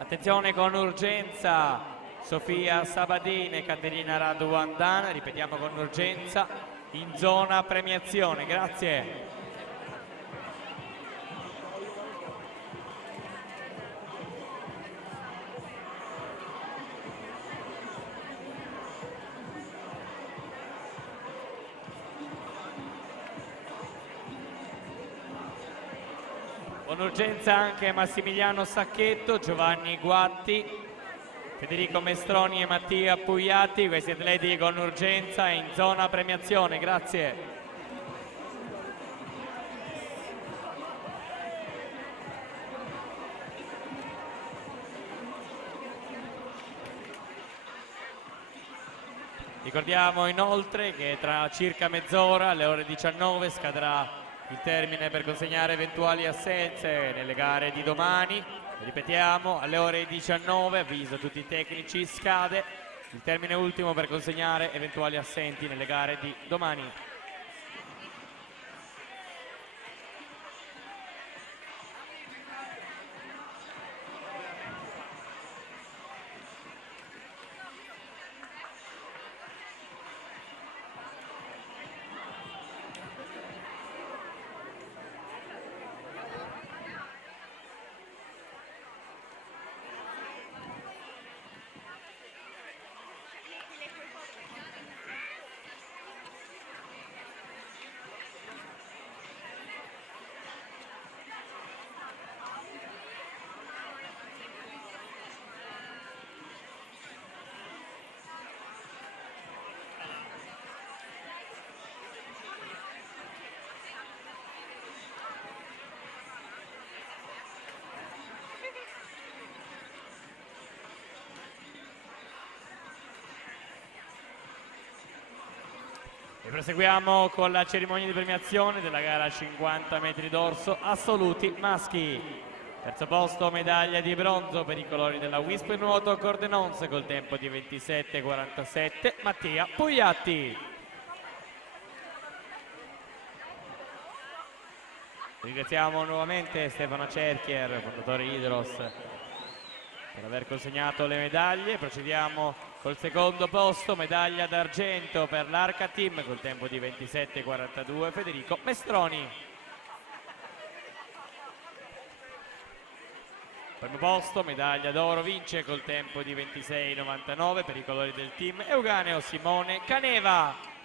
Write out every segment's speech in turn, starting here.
Attenzione con urgenza, Sofia Sabadin e Caterina Raduandan, ripetiamo con urgenza, in zona premiazione, grazie. Con urgenza anche Massimiliano Sacchetto, Giovanni Guatti, Federico Mestroni e Mattia Pugliatti, questi atleti con urgenza in zona premiazione, grazie. Ricordiamo inoltre che tra circa mezz'ora, alle ore 19, scadrà il termine per consegnare eventuali assenze nelle gare di domani. Ripetiamo, alle ore 19, avviso a tutti i tecnici, scade il termine ultimo per consegnare eventuali assenti nelle gare di domani. E proseguiamo con la cerimonia di premiazione della gara 50 metri d'orso assoluti maschi. Terzo posto, medaglia di bronzo per i colori della Wisp Nuoto Cordenons col tempo di 27,47, Mattia Pugliatti. Ringraziamo nuovamente Stefano Cerchier, fondatore Hydros, per aver consegnato le medaglie. Procediamo col secondo posto, medaglia d'argento per l'Arca Team col tempo di 27,42, Federico Mestroni. Primo posto, medaglia d'oro vince col tempo di 26,99 per i colori del team Euganeo Simone Caneva.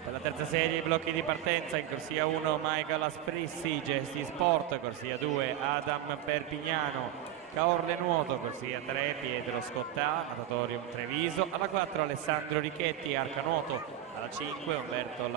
Per la terza serie i blocchi di partenza: in corsia 1 Michael Asprissi, Gesti Sport, corsia 2 Adam Perpignano, Caorle Nuoto, corsia 3 Pietro Scottà, Natatorium Treviso, alla 4 Alessandro Richetti, Arca Nuoto, alla 5 Umberto